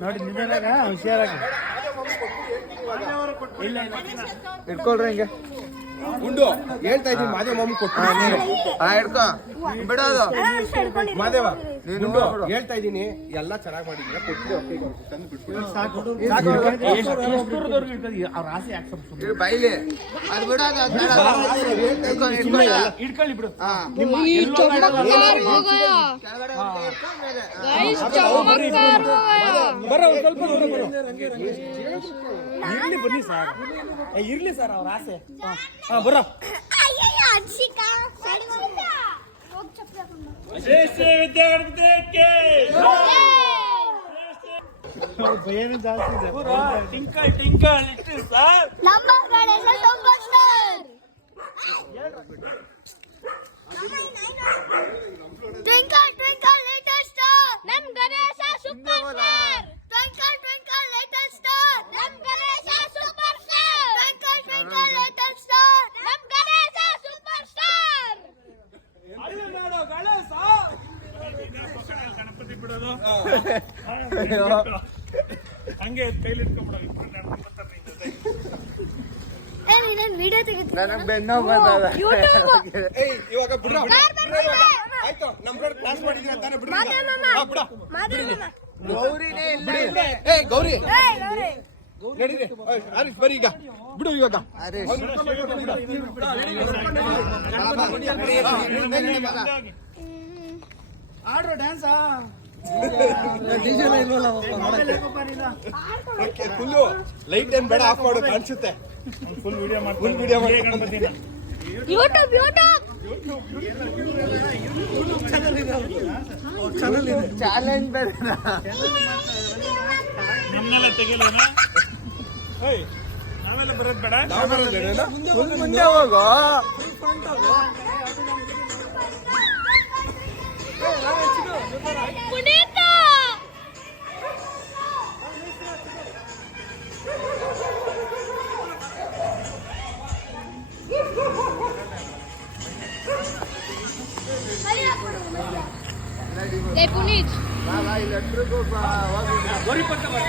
ನೋಡಿ ನಿಧಾನಾಗ ಹುಷಾರಾಗಿ ಇಟ್ಕೊಳ್ರಿ ಹಿಂಗೆ ಉಂಡು ಹೇಳ್ತಾ ಇದ್ದೀನಿ ಮಾದೇವ ಮಾಮ ಕೊಟ್ಟು ಹಿಡ್ಕೊ ಬಿಡೋದು ಮಾದೇವ ಉಂಡು ಹೇಳ್ತಾ ಇದ್ದೀನಿ ಎಲ್ಲ ಚೆನ್ನಾಗಿ ಮಾಡಿದ್ರೆ ಅವ್ರ ಆಸೆ ಯಾಕೆ ಬೈಲಿ ಅದು ಬಿಡೋದು ಇಟ್ಕೊಳ್ಳಿ ಬಿಡು ಇರ್ಲಿ ಬನ್ನಿ ಸರ್ ಇರ್ಲಿ ಸರ್ ಅವ್ರ ಆಸೆ ಬರೋ ವಿದ್ಯಾರ್ಥಿಗೆ ಭಯನೇ ಜಾಸ್ತಿ ಇದೆ ಟಿಂಕಲ್ ಟಿಂಕಲ್ ಲಿಟಲ್ ಸ್ಟಾರ್ ನಮ್ಮ Ganesha super star twinkle twinkle little star ನಮ್ಮ Ganesha super star twinkle twinkle little star ನಮ್ಮ Ganesha super star twinkle twinkle little star ನಮ್ಮ ಗಣೇಶ ಸೂಪರ್ ಸ್ಟಾರ್ ಅಳ್ಳಿ ಮಾಡೋ ಗಣೇಶ ಗಣಪತಿ ಬಿಡೋದು ಹಂಗೆ ಕೈಲಿ ಇಟ್ಕೊಂಡ್ಬಿಡೋ ಇಬ್ರು ನಡ್ಕೊಂಡು ಬರ್ತಾರೆ ನಾನು ವಿಡಿಯೋ ತೆಗಿತೀನಿ ನನಗೆ ಬೆನ್ನೋ ಬರ್ತದ ಇವಾಗ ಬಿಡ್ರ ಆಯ್ತು ನಮ್ ಕಡೆ ಕ್ಲಾಸ್ ಮಾಡಿದ್ರೆ ಅಂತಾನೆ ಬಿಡ್ರಿ ಗೌರಿನೇ ಇಲ್ಲ ಏ ಗೌರಿ ನಡೀರಿ ಹರೀಶ್ ಬರೀ ಈಗ ಬಿಡು ಇವಾಗ ಆಡ್ರೋ ಡ್ಯಾನ್ಸಾ ಫುಲ್ಲು ಲೈಟ್ ಏನ್ ಬೇಡ ಆಫ್ ಮಾಡು ಕಾಣಿಸುತ್ತೆ ಫುಲ್ ವಿಡಿಯೋ ಫುಲ್ ವಿಡಿಯೋ ಮಾಡಿ ಗಣಪತಿನ ಯೂಟ್ಯೂಬ್ ಚಾಲೆಂಜ್ ಬೇಡ ನಿನ್ನೆಲ್ಲ ತೆಗಿಲೋಣ ನಾವೆಲ್ಲ ಬರೋದ್ ಬೇಡ ನಾವು ಬರೋದಿಲ್ಲ ಫುಲ್ ಮುಂದೆ ಹೋಗೋ ಪುನೀತ ಪುನೀತ್ ಗೋರಿ ಪಕ್ಕ ಬರ